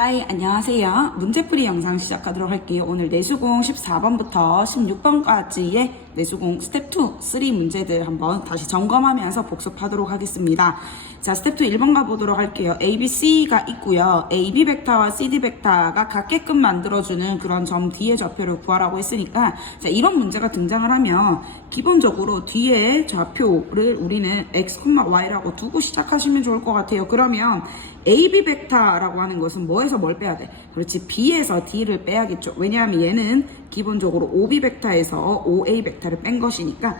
하이, 안녕하세요. 문제풀이 영상 시작하도록 할게요. 오늘 내수공 14번부터 16번까지의 내수공 스텝 2, 3 문제들 한번 다시 점검하면서 복습하도록 하겠습니다. 자, 스텝 2 1번 가보도록 할게요. A, B, C가 있고요. A, B 벡터와 C, D 벡터가 같게끔 만들어주는 그런 점 D의 좌표를 구하라고 했으니까, 자, 이런 문제가 등장을 하면 기본적으로 뒤에 좌표를 우리는 X, Y라고 두고 시작하시면 좋을 것 같아요. 그러면 AB 벡터라고 하는 것은 뭐에서 뭘 빼야 돼? 그렇지, B에서 D를 빼야겠죠. 왜냐하면 얘는 기본적으로 OB 벡터에서 OA 벡터를 뺀 것이니까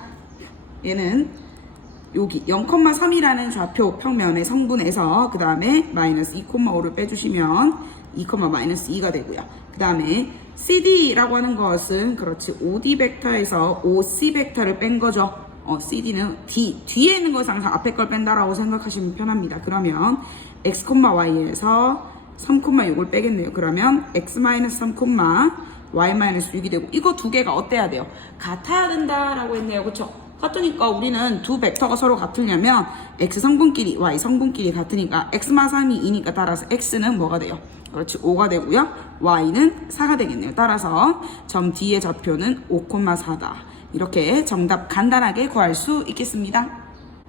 얘는 여기 0,3이라는 좌표 평면의 성분에서 그 다음에 마이너스 2,5를 빼주시면 2, 마이너스 2가 되고요. 그 다음에 CD라고 하는 것은 그렇지, OD 벡터에서 OC 벡터를 뺀 거죠. CD는 뒤에 있는 것을 항상 앞에 걸 뺀다라고 생각하시면 편합니다. 그러면 X, Y에서 3,6을 빼겠네요. 그러면 X-3, Y-6이 되고, 이거 두 개가 어때야 돼요? 같아야 된다라고 했네요. 그쵸? 같으니까 우리는 두 벡터가 서로 같으려면 X 성분끼리, Y 성분끼리 같으니까 X-3이 2니까 따라서 X는 뭐가 돼요? 그렇지, 5가 되고요. Y는 4가 되겠네요. 따라서 점 D의 좌표는 5,4다. 이렇게 정답 간단하게 구할 수 있겠습니다.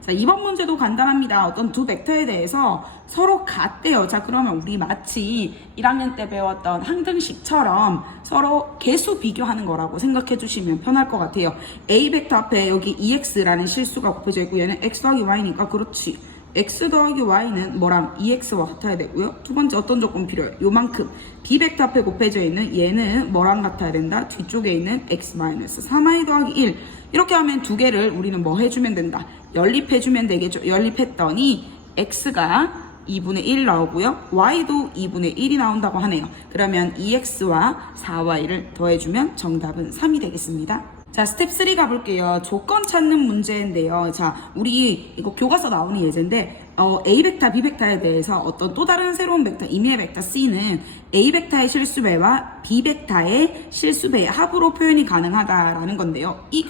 자, 이번 문제도 간단합니다. 어떤 두 벡터에 대해서 서로 같대요. 자, 그러면 우리 마치 1학년 때 배웠던 항등식처럼 서로 개수 비교하는 거라고 생각해 주시면 편할 것 같아요. A 벡터 앞에 여기 EX라는 실수가 곱해져 있고 얘는 X 더하기 Y니까 그렇지, X 더하기 Y는 뭐랑 EX와 같아야 되고요. 두 번째 어떤 조건 필요해요? 요만큼. B 벡터 앞에 곱해져 있는 얘는 뭐랑 같아야 된다? 뒤쪽에 있는 X-3Y 더하기 1. 이렇게 하면 두 개를 우리는 뭐 해주면 된다? 연립해주면 되겠죠. 연립했더니 X가 2분의 1 나오고요. Y도 2분의 1이 나온다고 하네요. 그러면 2X와 4Y를 더해주면 정답은 3이 되겠습니다. 자, 스텝 3 가볼게요. 조건 찾는 문제인데요. 자, 우리 이거 교과서 나오는 예제인데, A 벡터, B 벡터에 대해서 어떤 또 다른 새로운 벡터, 임의의 벡터 C는 A 벡터의 실수배와 B 벡터의 실수배의 합으로 표현이 가능하다라는 건데요. 이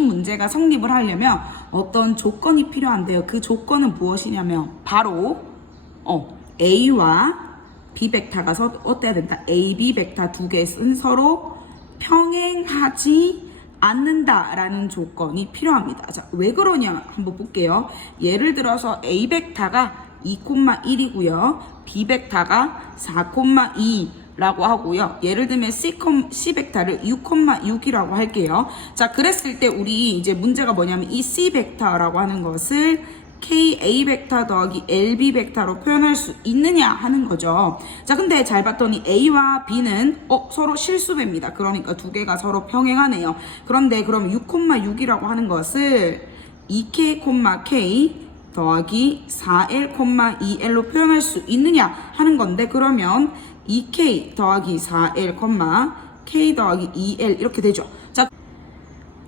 문제가 성립을 하려면 어떤 조건이 필요한데요. 그 조건은 무엇이냐면, 바로, A와 B 벡터가 어때야 된다? A, B 벡터 두 개는 서로 평행하지 않는다라는 조건이 필요합니다. 자, 왜 그러냐 한번 볼게요. 예를 들어서 A 벡터가 2,1이고요. B 벡터가 4,2라고 하고요. 예를 들면 C 벡터를 6,6이라고 할게요. 자, 그랬을 때 우리 이제 문제가 뭐냐면 이 C 벡터라고 하는 것을 KA 벡터 더하기 LB 벡터로 표현할 수 있느냐 하는 거죠. 자, 근데 잘 봤더니 A와 B는 서로 실수배입니다. 그러니까 두 개가 서로 평행하네요. 그런데 그럼 6,6이라고 하는 것을 2K, K 더하기 4L, 2L로 표현할 수 있느냐 하는 건데, 그러면 2K 더하기 4L, K 더하기 2L 이렇게 되죠.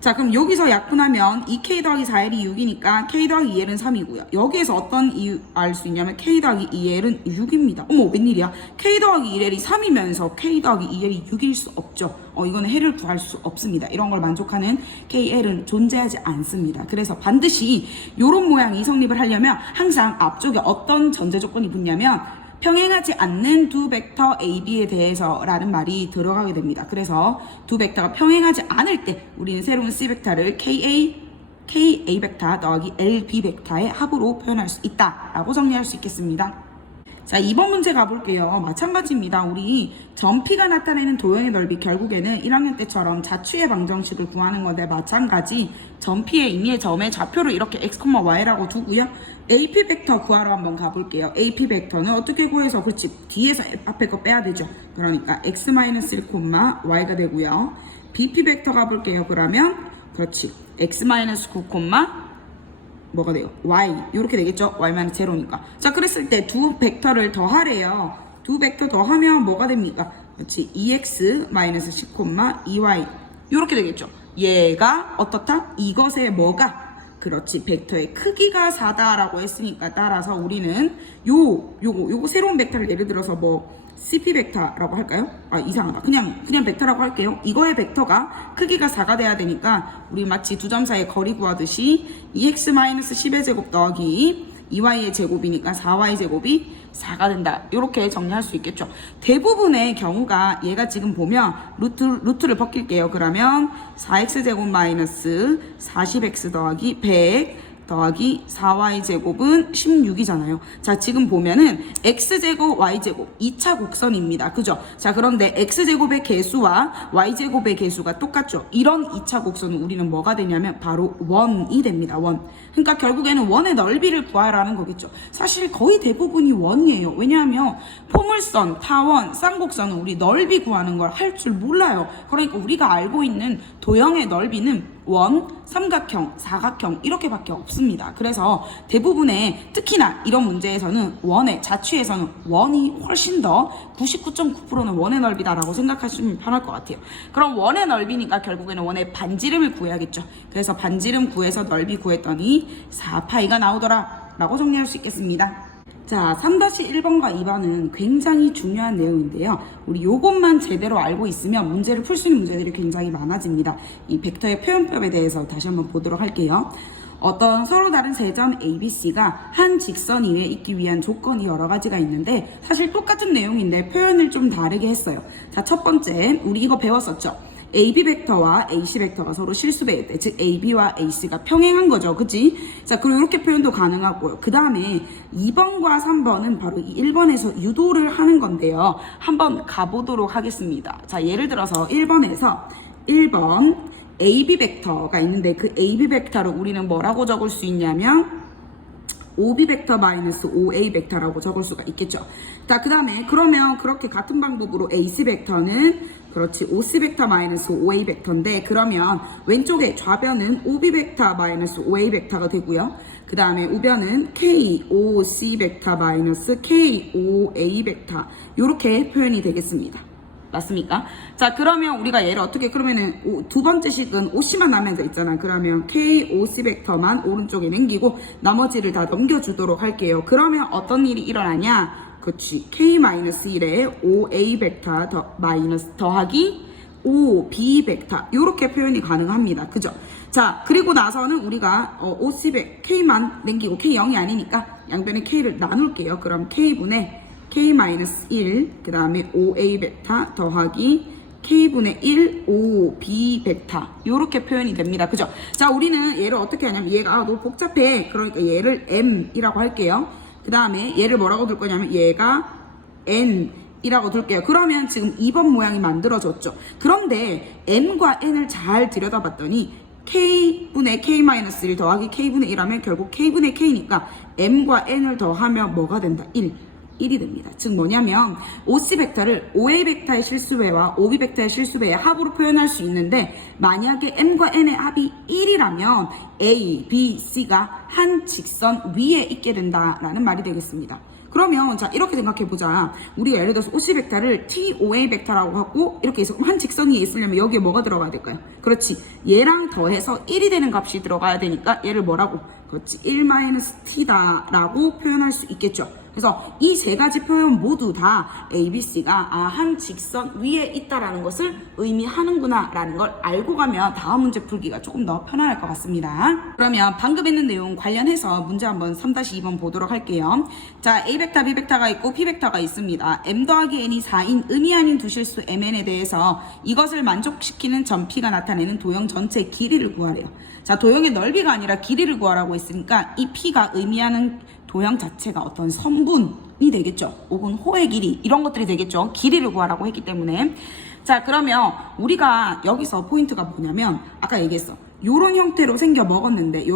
자, 그럼 여기서 약분하면 2K 더하기 4L이 6이니까 K 더하기 2L은 3이고요. 여기에서 어떤 이유 알 수 있냐면 K 더하기 2L은 6입니다. 어머, 웬일이야? K 더하기 2L이 3이면서 K 더하기 2L이 6일 수 없죠. 이거는 해를 구할 수 없습니다. 이런 걸 만족하는 KL은 존재하지 않습니다. 그래서 반드시 이런 모양이 성립을 하려면 항상 앞쪽에 어떤 전제 조건이 붙냐면 평행하지 않는 두 벡터 A, B에 대해서라는 말이 들어가게 됩니다. 그래서 두 벡터가 평행하지 않을 때 우리는 새로운 C 벡터를 KA 벡터 더하기 LB 벡터의 합으로 표현할 수 있다라고 정리할 수 있겠습니다. 자, 2번 문제 가볼게요. 마찬가지입니다. 우리 점 P가 나타내는 도형의 넓이, 결국에는 1학년 때처럼 자취의 방정식을 구하는 건데 마찬가지 점 P의 임의의 점의 좌표를 이렇게 X, Y라고 두고요. AP 벡터 구하러 한번 가볼게요. AP 벡터는 어떻게 구해서, 그렇지, 뒤에서 앞에 거 빼야 되죠. 그러니까 X-1, Y가 되고요. BP 벡터 가볼게요. 그러면 그렇지, X-9, 뭐가 돼요? Y. 이렇게 되겠죠? Y-0니까. 자, 그랬을 때 두 벡터를 더하래요. 두 벡터 더하면 뭐가 됩니까? 그렇지, 2X-10, 2Y. 이렇게 되겠죠? 얘가 어떻다? 이것의 뭐가? 그렇지, 벡터의 크기가 4다라고 했으니까 따라서 우리는 요거 새로운 벡터를 예를 들어서 뭐 CP 벡터라고 할까요? 이상하다. 그냥 벡터라고 할게요. 이거의 벡터가 크기가 4가 돼야 되니까 우리 마치 두 점 사이의 거리 구하듯이 2x-10의 제곱 더하기 2y의 제곱이니까 4y 제곱이 4가 된다. 이렇게 정리할 수 있겠죠. 대부분의 경우가 얘가 지금 보면 루트를 벗길게요. 그러면 4x제곱 마이너스 40x 더하기 100 더하기 4y제곱은 16이잖아요. 자, 지금 보면은 x제곱, y제곱 2차 곡선입니다. 그죠? 자, 그런데 x제곱의 개수와 y제곱의 개수가 똑같죠? 이런 2차 곡선은 우리는 뭐가 되냐면 바로 원이 됩니다. 원. 그러니까 결국에는 원의 넓이를 구하라는 거겠죠. 사실 거의 대부분이 원이에요. 왜냐하면 포물선, 타원, 쌍곡선은 우리 넓이 구하는 걸 할 줄 몰라요. 그러니까 우리가 알고 있는 도형의 넓이는 원, 삼각형, 사각형 이렇게밖에 없습니다. 그래서 대부분의 특히나 이런 문제에서는 원의 자취에서는 원이 훨씬 더 99.9%는 원의 넓이다라고 생각하시면 편할 것 같아요. 그럼 원의 넓이니까 결국에는 원의 반지름을 구해야겠죠. 그래서 반지름 구해서 넓이 구했더니 4파이가 나오더라 라고 정리할 수 있겠습니다. 자, 3-1번과 2번은 굉장히 중요한 내용인데요. 우리 요것만 제대로 알고 있으면 문제를 풀 수 있는 문제들이 굉장히 많아집니다. 이 벡터의 표현법에 대해서 다시 한번 보도록 할게요. 어떤 서로 다른 세 점 ABC가 한 직선 위에 있기 위한 조건이 여러 가지가 있는데 사실 똑같은 내용인데 표현을 좀 다르게 했어요. 자, 첫 번째, 우리 이거 배웠었죠. AB 벡터와 AC 벡터가 서로 실수배일 때, 즉 AB와 AC가 평행한 거죠. 그치? 자, 그리고 이렇게 표현도 가능하고요. 그 다음에 2번과 3번은 바로 이 1번에서 유도를 하는 건데요. 한번 가보도록 하겠습니다. 자, 예를 들어서 1번에서 1번 AB 벡터가 있는데 그 AB 벡터를 우리는 뭐라고 적을 수 있냐면 OB 벡터 마이너스 OA 벡터라고 적을 수가 있겠죠. 자, 그 다음에 그러면 그렇게 같은 방법으로 AC 벡터는 그렇지 OC 벡터 마이너스 OA 벡터인데 그러면 왼쪽에 좌변은 OB 벡터 마이너스 OA 벡터가 되고요. 그 다음에 우변은 KOC 벡터 마이너스 KOA 벡터 이렇게 표현이 되겠습니다. 맞습니까? 자, 그러면 우리가 얘를 어떻게 그러면은 두 번째 식은 OC만 남아져 있잖아. 그러면 KOC 벡터만 오른쪽에 남기고 나머지를 다 넘겨주도록 할게요. 그러면 어떤 일이 일어나냐? 그렇지. K-1에 OA 벡터 더하기 OB 벡터 이렇게 표현이 가능합니다. 그죠? 자, 그리고 나서는 우리가 OC K만 남기고 K0이 아니니까 양변에 K를 나눌게요. 그럼 K분의 K-1, 그 다음에 OA 벡터 더하기 K분의 1 OB 벡터 이렇게 표현이 됩니다. 그죠? 자, 우리는 얘를 어떻게 하냐면 얘가 너무 복잡해. 그러니까 얘를 M이라고 할게요. 그 다음에 얘를 뭐라고 둘 거냐면 얘가 N이라고 둘게요. 그러면 지금 2번 모양이 만들어졌죠. 그런데 M과 N을 잘 들여다봤더니 K분의 K-1 더하기 K분의 1 하면 결국 K분의 K니까 M과 N을 더하면 뭐가 된다? 1이 됩니다. 즉 뭐냐면 OC 벡터를 OA 벡터의 실수배와 OB 벡터의 실수배의 합으로 표현할 수 있는데 만약에 M과 N의 합이 1이라면 A, B, C가 한 직선 위에 있게 된다라는 말이 되겠습니다. 그러면 자 이렇게 생각해보자. 우리가 예를 들어서 OC 벡터를 TOA 벡터라고 하고 이렇게 해서 한 직선 위에 있으려면 여기에 뭐가 들어가야 될까요? 그렇지. 얘랑 더해서 1이 되는 값이 들어가야 되니까 얘를 뭐라고? 그렇지. 1-t다 라고 표현할 수 있겠죠. 그래서 이 세 가지 표현 모두 다 ABC가 한 직선 위에 있다라는 것을 의미하는구나 라는 걸 알고 가면 다음 문제 풀기가 조금 더 편안할 것 같습니다. 그러면 방금 했는 내용 관련해서 문제 한번 3-2번 보도록 할게요. 자, A 벡터, B 벡터가 있고 P 벡터가 있습니다. M 더하기 N이 4인 의미 아닌 두 실수 MN에 대해서 이것을 만족시키는 점 P가 나타내는 도형 전체 길이를 구하래요. 자, 도형의 넓이가 아니라 길이를 구하라고 했으니까 이 P가 의미하는 도형 자체가 어떤 성분이 되겠죠. 혹은 호의 길이 이런 것들이 되겠죠. 길이를 구하라고 했기 때문에. 자, 그러면 우리가 여기서 포인트가 뭐냐면 아까 얘기했어. 요런 형태로 생겨 먹었는데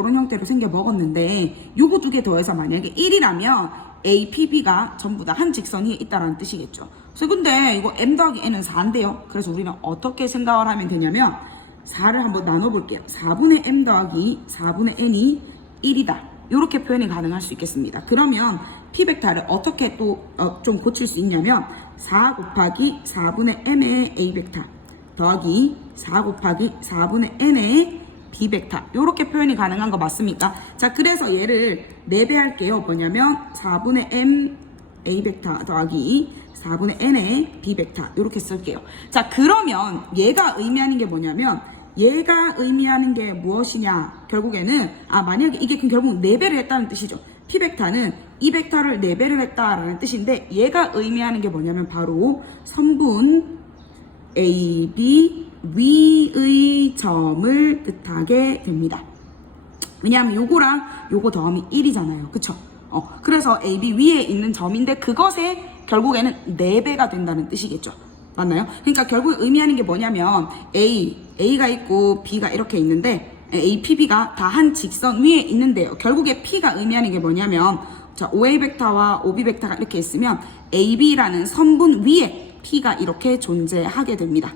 요거 두 개 더해서 만약에 1이라면 A, P, B가 전부 다 한 직선 위에 있다는 뜻이겠죠. 그래서 근데 이거 M 더하기 N은 4인데요. 그래서 우리는 어떻게 생각을 하면 되냐면 4를 한번 나눠볼게요. 4분의 M 더하기 4분의 N이 1이다. 이렇게 표현이 가능할 수 있겠습니다. 그러면 P 벡터를 어떻게 또 좀 고칠 수 있냐면 4 곱하기 4분의 M의 A 벡터 더하기 4 곱하기 4분의 N의 B 벡터 이렇게 표현이 가능한 거 맞습니까? 자, 그래서 얘를 4배 할게요. 뭐냐면 4분의 M A 벡터 더하기 4분의 N의 B 벡터 이렇게 쓸게요. 자, 그러면 얘가 의미하는 게 뭐냐면 얘가 의미하는 게 무엇이냐? 결국에는 만약에 이게 결국 4배를 했다는 뜻이죠. P 벡터는 이 벡터를 4배를 했다라는 뜻인데 얘가 의미하는 게 뭐냐면 바로 선분 AB 위의 점을 뜻하게 됩니다. 왜냐하면 요거랑 요거 더하면 1이잖아요. 그쵸? 그래서 AB 위에 있는 점인데 그것에 결국에는 4배가 된다는 뜻이겠죠. 맞나요? 그러니까 결국 의미하는 게 뭐냐면 A가 있고 B가 이렇게 있는데 A, P, B가 다 한 직선 위에 있는데요. 결국에 P가 의미하는 게 뭐냐면 자, OA 벡터와 OB 벡터가 이렇게 있으면 AB라는 선분 위에 P가 이렇게 존재하게 됩니다.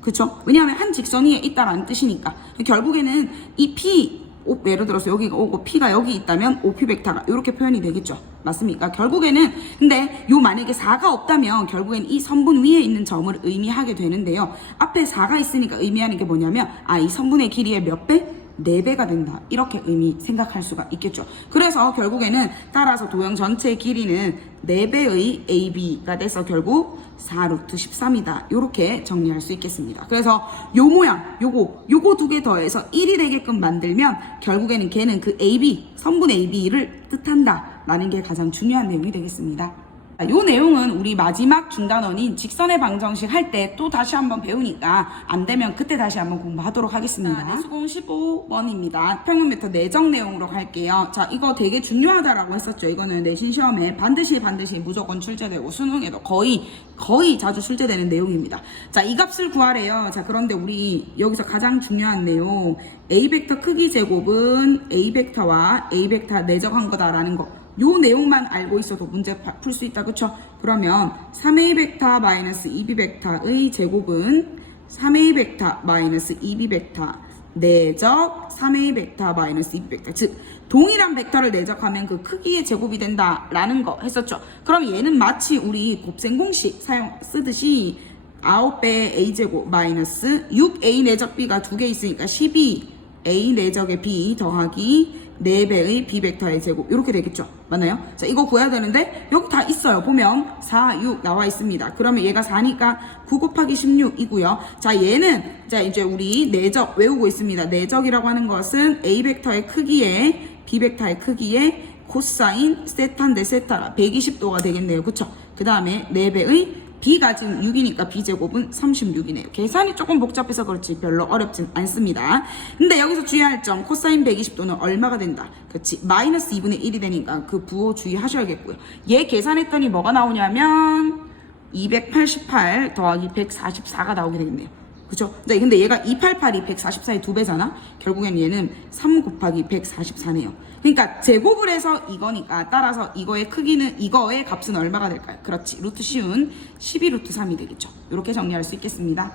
그쵸? 왜냐하면 한 직선 위에 있다라는 뜻이니까. 결국에는 이 P, 예를 들어서 여기가 오고 P가 여기 있다면 OP 벡터가 이렇게 표현이 되겠죠. 맞습니까? 결국에는 근데 요 만약에 4가 없다면 결국엔 이 선분 위에 있는 점을 의미하게 되는데요. 앞에 4가 있으니까 의미하는 게 뭐냐면 이 선분의 길이의 몇 배? 4배가 된다. 이렇게 생각할 수가 있겠죠. 그래서 결국에는 따라서 도형 전체의 길이는 4배의 AB가 돼서 결국 4루트 13이다. 이렇게 정리할 수 있겠습니다. 그래서 요 모양, 요거 2개 더해서 1이 되게끔 만들면 결국에는 걔는 그 AB, 선분 AB를 뜻한다. 라는 게 가장 중요한 내용이 되겠습니다. 이 내용은 우리 마지막 중단원인 직선의 방정식 할 때 또 다시 한번 배우니까 안 되면 그때 다시 한번 공부하도록 하겠습니다. 내수공 15번입니다. 평면 메터 내적 내용으로 갈게요. 자, 이거 되게 중요하다라고 했었죠. 이거는 내신 시험에 반드시 무조건 출제되고 수능에도 거의 자주 출제되는 내용입니다. 자, 이 값을 구하래요. 자, 그런데 우리 여기서 가장 중요한 내용 A 벡터 크기 제곱은 A 벡터와 A 벡터 내적한 거다라는 거. 요 내용만 알고 있어도 문제 풀 수 있다. 그쵸? 그러면 3A 벡터 마이너스 2B 벡터의 제곱은 3A 벡터 마이너스 2B 벡터 내적 3A 벡터 마이너스 2B 벡터, 즉 동일한 벡터를 내적하면 그 크기의 제곱이 된다라는 거 했었죠. 그럼 얘는 마치 우리 곱셈 공식 쓰듯이 9배 A제곱 마이너스 6A 내적 B가 2개 있으니까 12A 내적의 B 더하기 4배의 B벡터의 제곱 이렇게 되겠죠. 맞나요? 자, 이거 구해야 되는데 여기 다 있어요. 보면 4, 6 나와 있습니다. 그러면 얘가 4니까 9 곱하기 16이고요. 자, 얘는 자 이제 우리 내적 외우고 있습니다. 내적이라고 하는 것은 A벡터의 크기에 B벡터의 크기에 코사인 세타인데 세타라 120도가 되겠네요. 그쵸? 그 다음에 4배의 B가 지금 6이니까 B제곱은 36이네요. 계산이 조금 복잡해서 그렇지 별로 어렵진 않습니다. 근데 여기서 주의할 점 코사인 120도는 얼마가 된다? 그렇지. 마이너스 2분의 1이 되니까 그 부호 주의하셔야겠고요. 얘 계산했더니 뭐가 나오냐면 288 더하기 144가 나오게 되겠네요. 그쵸? 근데 얘가 288이 144의 2배잖아? 결국엔 얘는 3 곱하기 144네요. 그러니까 제곱을 해서 이거니까 따라서 이거의 크기는 이거의 값은 얼마가 될까요? 그렇지. 루트 쉬운 12루트 3이 되겠죠. 이렇게 정리할 수 있겠습니다.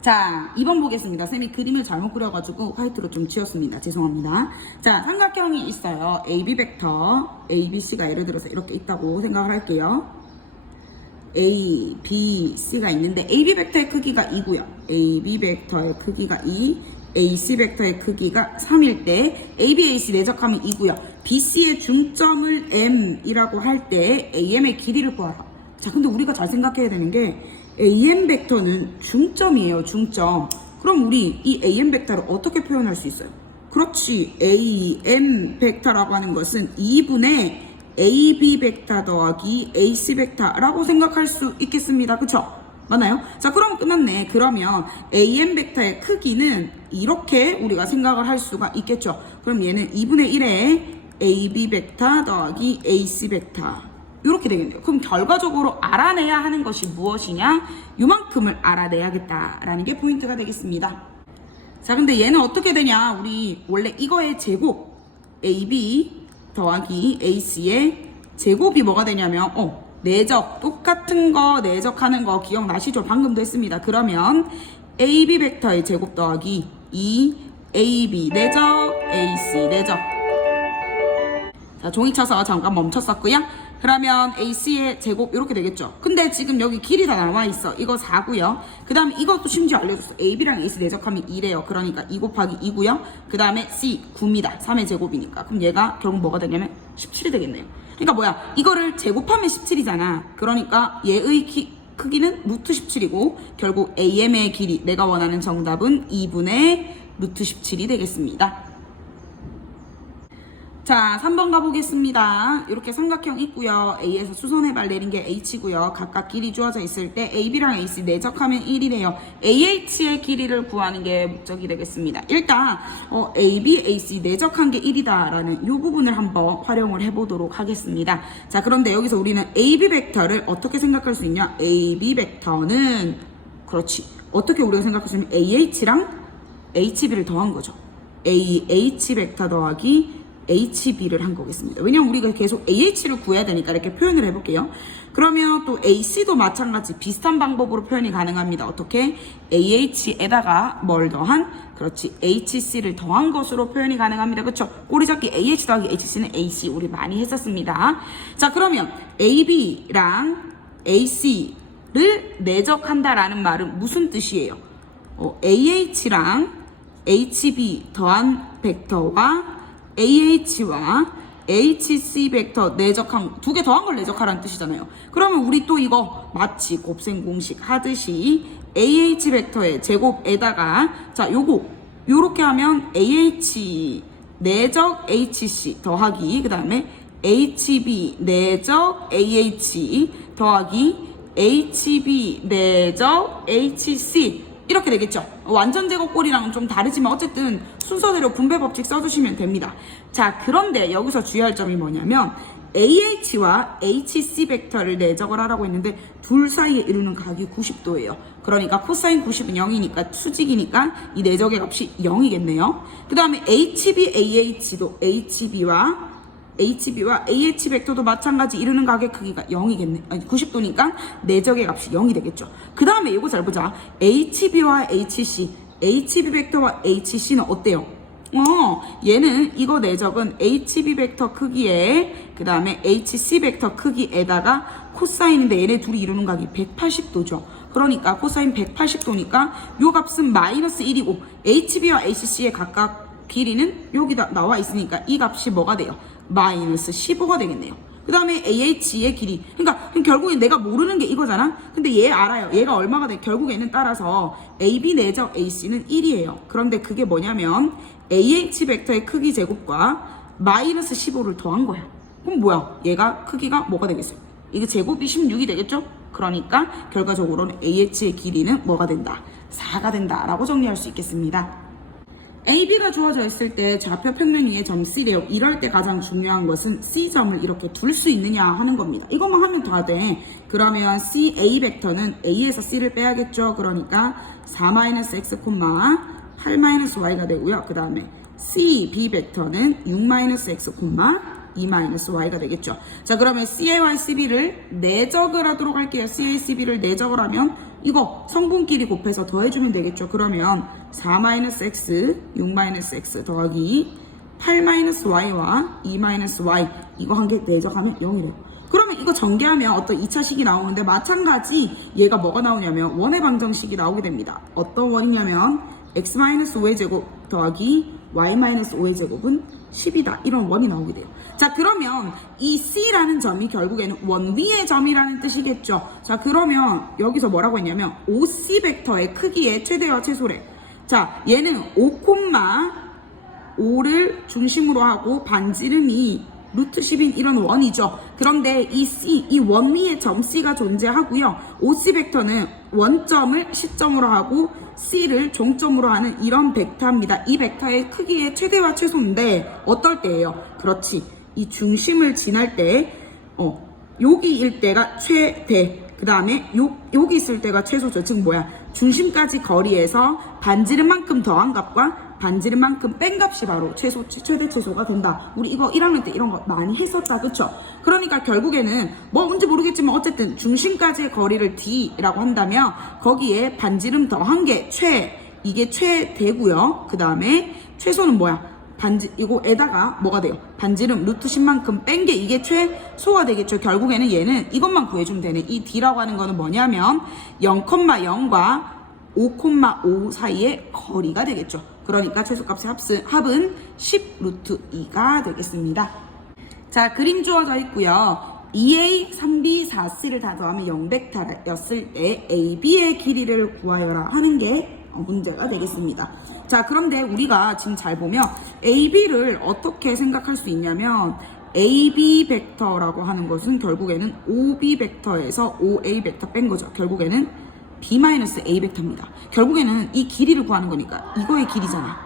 자, 2번 보겠습니다. 쌤이 그림을 잘못 그려가지고 화이트로 좀 지웠습니다. 죄송합니다. 자, 삼각형이 있어요. AB 벡터, ABC가 예를 들어서 이렇게 있다고 생각을 할게요. A, B, C가 있는데 AB 벡터의 크기가 2고요. AB 벡터의 크기가 2, AC 벡터의 크기가 3일 때 AB, AC 내적하면 2고요. BC의 중점을 M이라고 할 때 AM의 길이를 구하라. 자, 근데 우리가 잘 생각해야 되는 게 AM 벡터는 중점이에요. 중점. 그럼 우리 이 AM 벡터를 어떻게 표현할 수 있어요? 그렇지. AM 벡터라고 하는 것은 2분의 AB 벡터 더하기 AC 벡터라고 생각할 수 있겠습니다. 그쵸? 맞나요? 자, 그럼 끝났네. 그러면 AM 벡터의 크기는 이렇게 우리가 생각을 할 수가 있겠죠. 그럼 얘는 2분의 1의 AB 벡터 더하기 AC 벡터 이렇게 되겠네요. 그럼 결과적으로 알아내야 하는 것이 무엇이냐? 요만큼을 알아내야겠다라는 게 포인트가 되겠습니다. 자, 근데 얘는 어떻게 되냐? 우리 원래 이거의 제곱 AB 더하기 AC의 제곱이 뭐가 되냐면 내적 똑같은 거 내적하는 거 기억나시죠? 방금도 했습니다. 그러면 AB 벡터의 제곱 더하기 2 AB 내적 AC 내적. 자, 종이 쳐서 잠깐 멈췄었고요. 그러면 AC의 제곱 이렇게 되겠죠. 근데 지금 여기 길이 다 나와 있어. 이거 4고요. 그 다음에 이것도 심지어 알려줬어. AB랑 AC 내적하면 2래요. 그러니까 2 곱하기 2고요. 그 다음에 C 9입니다. 3의 제곱이니까. 그럼 얘가 결국 뭐가 되냐면 17이 되겠네요. 그러니까 뭐야? 이거를 제곱하면 17이잖아. 그러니까 얘의 크기는 루트 17이고 결국 AM의 길이 내가 원하는 정답은 2분의 루트 17이 되겠습니다. 자, 3번 가보겠습니다. 이렇게 삼각형 있고요. A에서 수선의 발 내린 게 H고요. 각각 길이 주어져 있을 때 AB랑 AC 내적하면 1이래요. AH의 길이를 구하는 게 목적이 되겠습니다. 일단 AB, AC 내적한 게 1이다라는 이 부분을 한번 활용을 해보도록 하겠습니다. 자, 그런데 여기서 우리는 AB 벡터를 어떻게 생각할 수 있냐? AB 벡터는 그렇지. 어떻게 우리가 생각할 수 있냐면 AH랑 HB를 더한 거죠. AH 벡터 더하기 HB를 한 거겠습니다. 왜냐면 우리가 계속 AH를 구해야 되니까 이렇게 표현을 해볼게요. 그러면 또 AC도 마찬가지 비슷한 방법으로 표현이 가능합니다. 어떻게? AH에다가 뭘 더한? 그렇지. HC를 더한 것으로 표현이 가능합니다. 그쵸? 꼬리잡기 AH 더하기 HC는 AC 우리 많이 했었습니다. 자, 그러면 AB랑 AC를 내적한다라는 말은 무슨 뜻이에요? AH랑 HB 더한 벡터와 AH와 HC 벡터 내적한 두 개 더한 걸 내적하라는 뜻이잖아요. 그러면 우리 또 이거 마치 곱셈 공식 하듯이 AH 벡터의 제곱에다가 자 요렇게 하면 AH 내적 HC 더하기 그 다음에 HB 내적 AH 더하기 HB 내적 HC 이렇게 되겠죠. 완전 제곱꼴이랑은 좀 다르지만 어쨌든 순서대로 분배 법칙 써주시면 됩니다. 자, 그런데 여기서 주의할 점이 뭐냐면 AH와 HC 벡터를 내적을 하라고 했는데 둘 사이에 이루는 각이 90도예요. 그러니까 코사인 90은 0이니까 수직이니까 이 내적의 값이 0이겠네요. 그 다음에 HB, AH도 HB와 AH 벡터도 마찬가지 이루는 각의 크기가 0이겠네. 아니 90도니까 내적의 값이 0이 되겠죠. 그 다음에 이거 잘 보자. HB와 HC, HB 벡터와 HC는 어때요? 얘는 이거 내적은 HB 벡터 크기에 그 다음에 HC 벡터 크기에다가 코사인인데 얘네 둘이 이루는 각이 180도죠. 그러니까 코사인 180도니까 요 값은 마이너스 1이고 HB와 HC의 각각 길이는 여기다 나와 있으니까 이 값이 뭐가 돼요? 마이너스 15가 되겠네요. 그 다음에 AH의 길이. 그러니까 결국에 내가 모르는 게 이거잖아. 근데 얘 알아요. 얘가 얼마가 돼? 결국에는 따라서 AB 내적 AC는 1이에요. 그런데 그게 뭐냐면 AH 벡터의 크기 제곱과 마이너스 15를 더한 거야. 그럼 뭐야? 얘가 크기가 뭐가 되겠어요? 이게 제곱이 16이 되겠죠? 그러니까 결과적으로는 AH의 길이는 뭐가 된다? 4가 된다라고 정리할 수 있겠습니다. AB가 주어져 있을 때 좌표 평면 위에 점 C래요. 이럴 때 가장 중요한 것은 C점을 이렇게 둘 수 있느냐 하는 겁니다. 이것만 하면 다 돼. 그러면 CA 벡터는 A에서 C를 빼야겠죠. 그러니까 4-X, 8-Y가 되고요. 그 다음에 CB 벡터는 6-X, 2-Y가 되겠죠. 자, 그러면 CA와 CB를 내적을 하도록 할게요. CA, CB를 내적을 하면 이거 성분끼리 곱해서 더해주면 되겠죠. 그러면 4-X, 6-X 더하기 8-Y와 2-Y 이거 한 개 내적하면 0이래요. 그러면 이거 전개하면 어떤 2차식이 나오는데 마찬가지 얘가 뭐가 나오냐면 원의 방정식이 나오게 됩니다. 어떤 원이냐면 X-5의 제곱 더하기 Y-5의 제곱은 10이다. 이런 원이 나오게 돼요. 자, 그러면 이 C라는 점이 결국에는 원 위의 점이라는 뜻이겠죠. 자, 그러면 여기서 뭐라고 했냐면 OC 벡터의 크기의 최대와 최소래. 자, 얘는 5,5를 중심으로 하고 반지름이 루트 10인 이런 원이죠. 그런데 이 C, 이 원 위에 점 C가 존재하고요. OC 벡터는 원점을 시점으로 하고 C를 종점으로 하는 이런 벡터입니다. 이 벡터의 크기의 최대와 최소인데 어떨 때예요? 그렇지. 이 중심을 지날 때 여기일 때가 최대. 그 다음에 여기 있을 때가 최소죠. 즉 뭐야? 중심까지 거리에서 반지름만큼 더한 값과 반지름만큼 뺀 값이 바로 최대 최소가 된다. 우리 이거 1학년 때 이런 거 많이 했었다. 그쵸? 그러니까 결국에는 뭔지 모르겠지만 어쨌든 중심까지의 거리를 D라고 한다면 거기에 반지름 더한 게 이게 최대고요. 그 다음에 최소는 뭐야? 이거에다가 뭐가 돼요? 반지름 루트 10만큼 뺀 게 이게 최소가 되겠죠. 결국에는 얘는 이것만 구해주면 되네. 이 D라고 하는 거는 뭐냐면 0,0과 5,5 사이의 거리가 되겠죠. 그러니까 최소값의 합은 10 루트 2가 되겠습니다. 자, 그림 주어져 있고요. 2A, 3B, 4C를 다 더하면 0벡터였을 때 AB의 길이를 구하여라 하는 게 문제가 되겠습니다. 자, 그런데 우리가 지금 잘 보면 AB를 어떻게 생각할 수 있냐면 AB 벡터라고 하는 것은 결국에는 OB 벡터에서 OA 벡터 뺀 거죠. 결국에는 B-A 벡터입니다. 결국에는 이 길이를 구하는 거니까 이거의 길이잖아.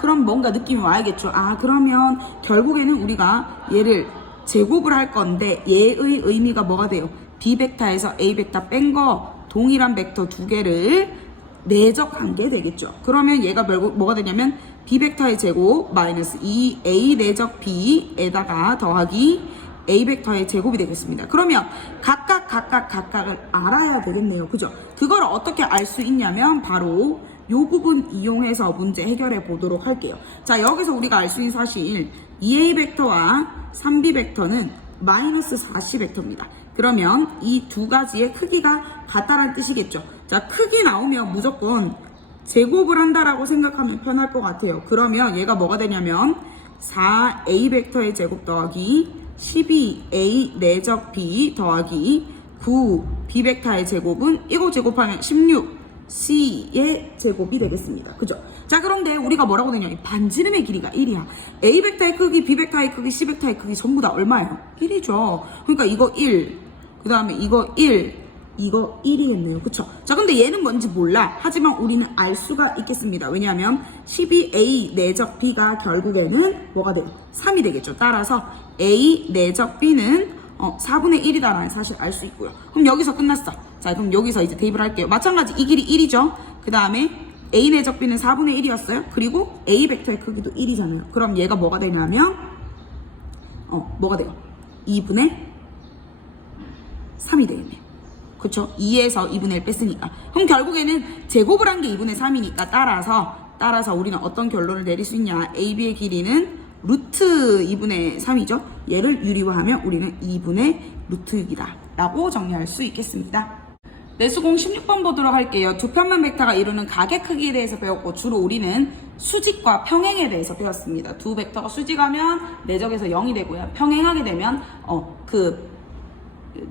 그럼 뭔가 느낌이 와야겠죠. 그러면 결국에는 우리가 얘를 제곱을 할 건데 얘의 의미가 뭐가 돼요? B 벡터에서 A 벡터 뺀 거 동일한 벡터 두 개를 내적한 게 되겠죠. 그러면 얘가 결국 뭐가 되냐면 B 벡터의 제곱 마이너스 2A 내적 B에다가 더하기 A 벡터의 제곱이 되겠습니다. 그러면 각각을 알아야 되겠네요. 그죠? 그걸 어떻게 알 수 있냐면 바로 요 부분 이용해서 문제 해결해 보도록 할게요. 자, 여기서 우리가 알 수 있는 사실 2A 벡터와 3B 벡터는 마이너스 4C 벡터입니다. 그러면 이 두 가지의 크기가 같다라는 뜻이겠죠. 자, 크기 나오면 무조건 제곱을 한다라고 생각하면 편할 것 같아요. 그러면 얘가 뭐가 되냐면 4A 벡터의 제곱 더하기 12A 내적 B 더하기 9B 벡터의 제곱은 이거 제곱하면 16C의 제곱이 되겠습니다. 그죠? 자, 그런데 우리가 뭐라고 되냐? 반지름의 길이가 1이야. A 벡터의 크기, B 벡터의 크기, C 벡터의 크기 전부 다 얼마예요? 1이죠. 그러니까 이거 1, 그 다음에 이거 1, 이거 1이겠네요. 그쵸? 자, 근데 얘는 뭔지 몰라. 하지만 우리는 알 수가 있겠습니다. 왜냐하면 12A 내적 B가 결국에는 뭐가 돼요? 3이 되겠죠. 따라서 A 내적 B는 4분의 1이다라는 사실 알 수 있고요. 그럼 여기서 끝났어. 자, 그럼 여기서 이제 대입을 할게요. 마찬가지 이 길이 1이죠. 그 다음에 A 내적 B는 4분의 1이었어요. 그리고 A 벡터의 크기도 1이잖아요. 그럼 얘가 뭐가 되냐면 뭐가 돼요? 2분의 3이 되겠네요. 그쵸? 2에서 2분의 1 뺐으니까. 그럼 결국에는 제곱을 한 게 2분의 3이니까 따라서 우리는 어떤 결론을 내릴 수 있냐? AB의 길이는 루트 2분의 3이죠. 얘를 유리화하면 우리는 2분의 루트 6이다 라고 정리할 수 있겠습니다. 내수공 16번 보도록 할게요. 두 편만 벡터가 이루는 가계 크기에 대해서 배웠고 주로 우리는 수직과 평행에 대해서 배웠습니다. 두 벡터가 수직하면 내적에서 0이 되고요. 평행하게 되면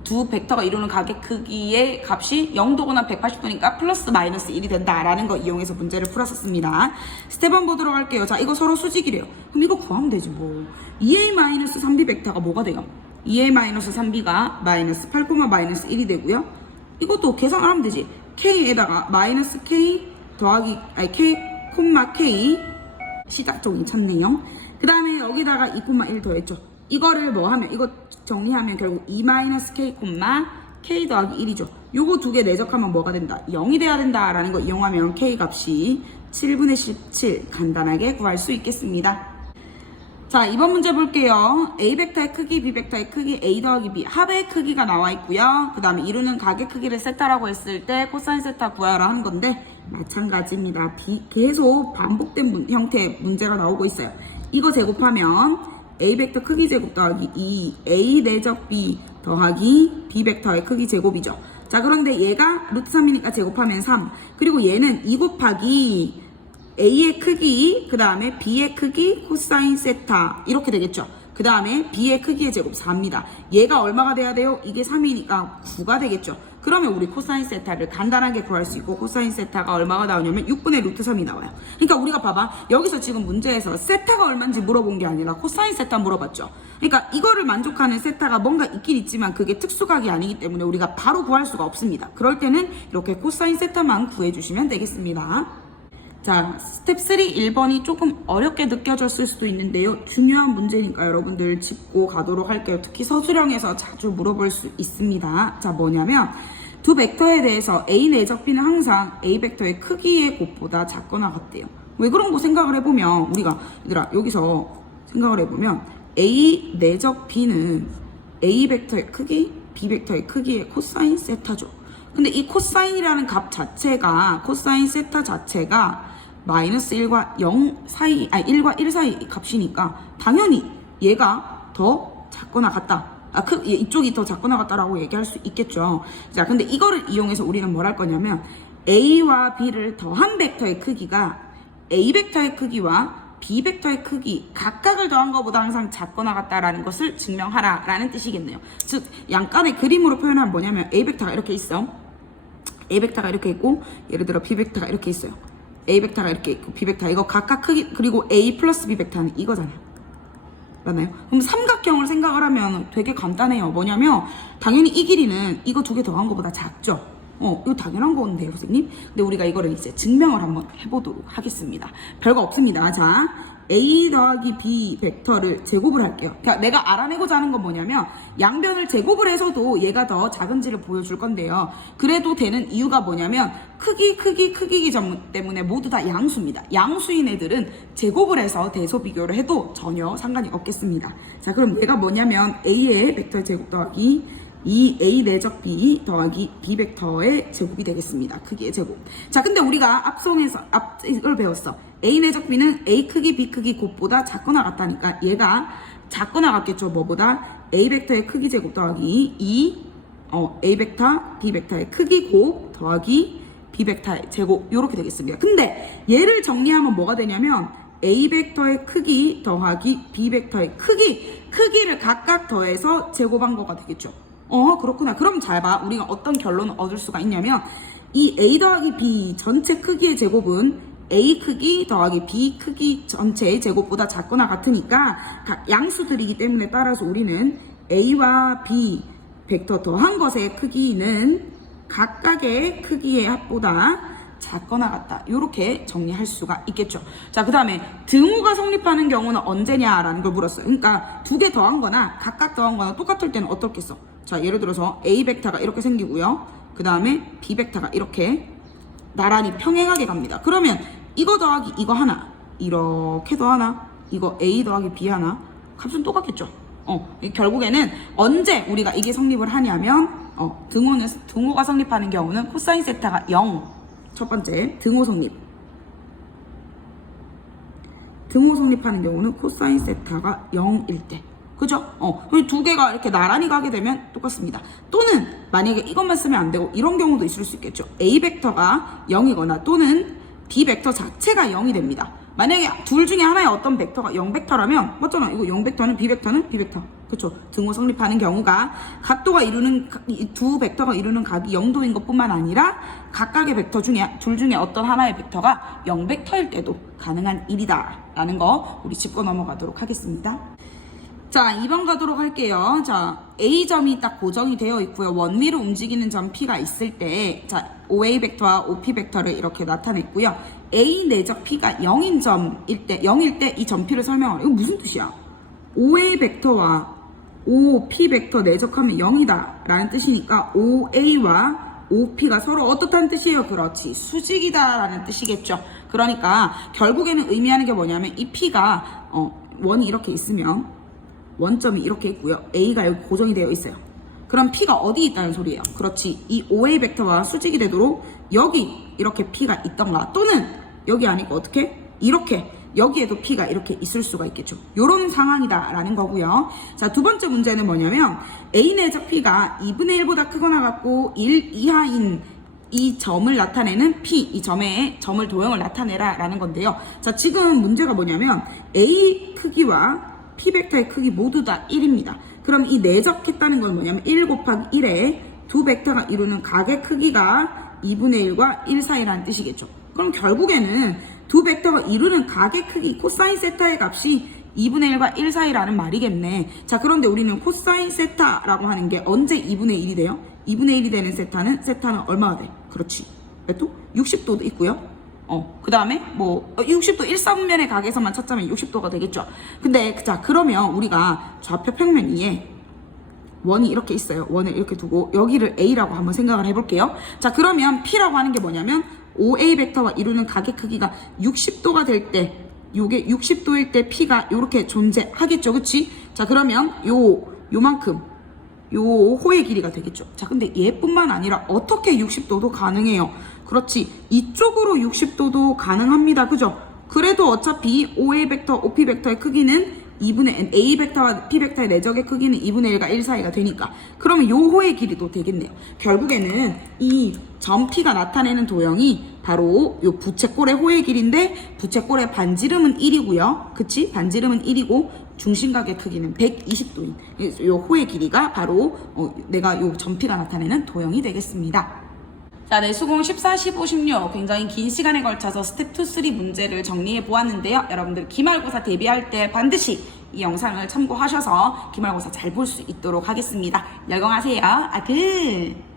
두 벡터가 이루는 가계 크기의 값이 0도거나 180도니까 플러스 마이너스 1이 된다라는 거 이용해서 문제를 풀었었습니다. 스텝 1 보도록 할게요. 자, 이거 서로 수직이래요. 그럼 이거 구하면 되지 뭐. 2A-3B 벡터가 뭐가 돼요? 2A-3B가 마이너스 8, 마이너스 1이 되고요. 이것도 계산을 하면 되지. K에다가 마이너스 K 더하기 K, K 시작점이 찾네요. 그 다음에 여기다가 2,1 더했죠. 이거를 뭐 하면 이거 정리하면 결국 2-K, K 더하기 1이죠. 요거 두 개 내적하면 뭐가 된다? 0이 돼야 된다라는 거 이용하면 K 값이 7분의 17 간단하게 구할 수 있겠습니다. 자, 이번 문제 볼게요. A 벡터의 크기, B 벡터의 크기, A 더하기 B 합의 크기가 나와 있고요. 그 다음에 이루는 가계 크기를 세타라고 했을 때 코사인 세타 구하라 하는 건데 마찬가지입니다. 계속 반복된 형태의 문제가 나오고 있어요. 이거 제곱하면 A 벡터 크기 제곱 더하기 2 A 내적 B 더하기 B 벡터의 크기 제곱이죠. 자, 그런데 얘가 루트 3이니까 제곱하면 3. 그리고 얘는 2 곱하기 A의 크기, 그 다음에 B의 크기, 코사인 세타 이렇게 되겠죠. 그 다음에 B의 크기의 제곱 4입니다. 얘가 얼마가 돼야 돼요? 이게 3이니까 9가 되겠죠. 그러면 우리 코사인 세타를 간단하게 구할 수 있고 코사인 세타가 얼마가 나오냐면 6분의 루트 3이 나와요. 그러니까 우리가 봐봐. 여기서 지금 문제에서 세타가 얼마인지 물어본 게 아니라 코사인 세타 물어봤죠. 그러니까 이거를 만족하는 세타가 뭔가 있긴 있지만 그게 특수각이 아니기 때문에 우리가 바로 구할 수가 없습니다. 그럴 때는 이렇게 코사인 세타만 구해주시면 되겠습니다. 자, 스텝 3 1번이 조금 어렵게 느껴졌을 수도 있는데요. 중요한 문제니까 여러분들 짚고 가도록 할게요. 특히 서술형에서 자주 물어볼 수 있습니다. 자, 뭐냐면 두 벡터에 대해서 A 내적 B는 항상 A 벡터의 크기의 곱보다 작거나 같대요. 왜 그런 거 생각을 해보면 우리가 얘들아 여기서 생각을 해보면 A 내적 B는 A 벡터의 크기, B 벡터의 크기의 코사인 세타죠. 근데 이 코사인이라는 값 자체가 코사인 세타 자체가 마이너스 1과 0 사이, 1과 1 사이 값이니까 당연히 얘가 더 작거나 같다. 이쪽이 더 작거나 같다라고 얘기할 수 있겠죠. 자, 근데 이거를 이용해서 우리는 뭘 할 거냐면 A와 B를 더한 벡터의 크기가 A 벡터의 크기와 B 벡터의 크기 각각을 더한 것보다 항상 작거나 같다라는 것을 증명하라라는 뜻이겠네요. 즉, 양간의 그림으로 표현하면 뭐냐면 A 벡터가 이렇게 있어. A 벡터가 이렇게 있고 예를 들어 B 벡터가 이렇게 있어요. A 벡터가 이렇게 있고 B 벡터 이거 각각 크기 그리고 A 플러스 B 벡터는 이거잖아요. 맞나요? 그럼 삼각형을 생각을 하면 되게 간단해요. 뭐냐면 당연히 이 길이는 이거 두 개 더한 것보다 작죠. 이거 당연한 건데요, 선생님. 근데 우리가 이거를 이제 증명을 한번 해보도록 하겠습니다. 별거 없습니다. 자, A 더하기 B 벡터를 제곱을 할게요. 그러니까 내가 알아내고자 하는 건 뭐냐면 양변을 제곱을 해서도 얘가 더 작은지를 보여줄 건데요. 그래도 되는 이유가 뭐냐면 크기 때문에 모두 다 양수입니다. 양수인 애들은 제곱을 해서 대소 비교를 해도 전혀 상관이 없겠습니다. 자, 그럼 얘가 뭐냐면 A의 벡터의 제곱 더하기 이 A 내적 B 더하기 B 벡터의 제곱이 되겠습니다. 크기의 제곱. 자, 근데 우리가 이걸 배웠어. A 내적 B는 A 크기 B 크기 곱보다 작거나 같다니까 얘가 작거나 같겠죠. 뭐보다? A 벡터의 크기 제곱 더하기 A 벡터 B 벡터의 크기 곱 더하기 B 벡터의 제곱 이렇게 되겠습니다. 근데 얘를 정리하면 뭐가 되냐면 A 벡터의 크기 더하기 B 벡터의 크기를 각각 더해서 제곱한 거가 되겠죠. 그렇구나. 그럼 잘 봐. 우리가 어떤 결론을 얻을 수가 있냐면 이 A 더하기 B 전체 크기의 제곱은 A 크기 더하기 B 크기 전체의 제곱보다 작거나 같으니까 각 양수들이기 때문에 따라서 우리는 A와 B 벡터 더한 것의 크기는 각각의 크기의 합보다 작거나 같다. 이렇게 정리할 수가 있겠죠. 자, 그 다음에 등호가 성립하는 경우는 언제냐라는 걸 물었어요. 그러니까 두 개 더한 거나 각각 더한 거나 똑같을 때는 어떻겠어? 자, 예를 들어서 A 벡터가 이렇게 생기고요. 그 다음에 B 벡터가 이렇게 나란히 평행하게 갑니다. 그러면 이거 더하기 이거 하나, 이렇게 더하나, 이거 A 더하기 B 하나, 값은 똑같겠죠. 결국에는 언제 우리가 이게 성립을 하냐면 등호가 성립하는 경우는 코사인 세타가 0. 첫 번째 등호 성립하는 경우는 코사인 세타가 0일 때. 그죠? 두 개가 이렇게 나란히 가게 되면 똑같습니다. 또는 만약에 이것만 쓰면 안 되고 이런 경우도 있을 수 있겠죠. A 벡터가 0이거나 또는 B 벡터 자체가 0이 됩니다. 만약에 둘 중에 하나의 어떤 벡터가 0 벡터라면 맞잖아. 이거 0 벡터는 B 벡터는 B 벡터. 그렇죠? 등호 성립하는 경우가 각도가 이루는 두 벡터가 이루는 각이 0도인 것뿐만 아니라 각각의 벡터 중에 둘 중에 어떤 하나의 벡터가 0 벡터일 때도 가능한 일이다라는 거 우리 짚고 넘어가도록 하겠습니다. 자, 2번 가도록 할게요. 자, A점이 딱 고정이 되어 있고요. 원위로 움직이는 점 P가 있을 때, 자, OA 벡터와 OP 벡터를 이렇게 나타냈고요. A 내적 P가 0인 점일 때, 0일 때 이 점 P를 설명하라. 이거 무슨 뜻이야? OA 벡터와 OP 벡터 내적하면 0이다 라는 뜻이니까 OA와 OP가 서로 어떻다는 뜻이에요? 그렇지. 수직이다 라는 뜻이겠죠. 그러니까 결국에는 의미하는 게 뭐냐면 이 P가 원이 이렇게 있으면 원점이 이렇게 있고요. A가 여기 고정이 되어 있어요. 그럼 P가 어디 있다는 소리예요? 그렇지. 이 OA 벡터와 수직이 되도록 여기 이렇게 P가 있던가 또는 여기 아니고 어떻게? 이렇게 여기에도 P가 이렇게 있을 수가 있겠죠. 요런 상황이다 라는 거고요. 자, 두 번째 문제는 뭐냐면 A 내적 P가 2분의 1보다 크거나 같고 1 이하인 이 점을 나타내는 P, 이 점의 점을 도형을 나타내라 라는 건데요. 자, 지금 문제가 뭐냐면 A 크기와 P 벡터의 크기 모두 다 1입니다. 그럼 이 내적했다는 건 뭐냐면 1 곱하기 1에 두 벡터가 이루는 각의 크기가 2분의 1과 1 사이라는 뜻이겠죠. 그럼 결국에는 두 벡터가 이루는 각의 크기 코사인 세타의 값이 2분의 1과 1 사이라는 말이겠네. 자, 그런데 우리는 코사인 세타라고 하는 게 언제 2분의 1이 돼요? 2분의 1이 되는 세타는 얼마가 돼? 그렇지. 몇 도? 60도도 있고요. 그 다음에 60도 1사분면의 각에서만 찾자면 60도가 되겠죠. 근데 자, 그러면 우리가 좌표 평면 위에 원이 이렇게 있어요. 원을 이렇게 두고 여기를 A라고 한번 생각을 해볼게요. 자, 그러면 P라고 하는 게 뭐냐면 OA 벡터와 이루는 각의 크기가 60도가 될 때 요게 60도일 때 P가 요렇게 존재하겠죠. 그치? 자, 그러면 요만큼 요 호의 길이가 되겠죠. 자, 근데 얘뿐만 아니라 어떻게 60도도 가능해요? 그렇지. 이쪽으로 60도도 가능합니다. 그죠? 그래도 어차피 OA 벡터, OP 벡터의 크기는 2분의 N, A 벡터와 P 벡터의 내적의 크기는 2분의 1과 1 사이가 되니까 그러면 요 호의 길이도 되겠네요. 결국에는 이 점 P가 나타내는 도형이 바로 요 부채꼴의 호의 길인데 부채꼴의 반지름은 1이고요. 그치? 반지름은 1이고 중심각의 크기는 120도인 요 호의 길이가 바로 내가 요 점 P가 나타내는 도형이 되겠습니다. 자, 내수공 14, 15, 16 굉장히 긴 시간에 걸쳐서 스텝 2, 3 문제를 정리해 보았는데요. 여러분들 기말고사 대비할 때 반드시 이 영상을 참고하셔서 기말고사 잘 볼 수 있도록 하겠습니다. 열공하세요. 아그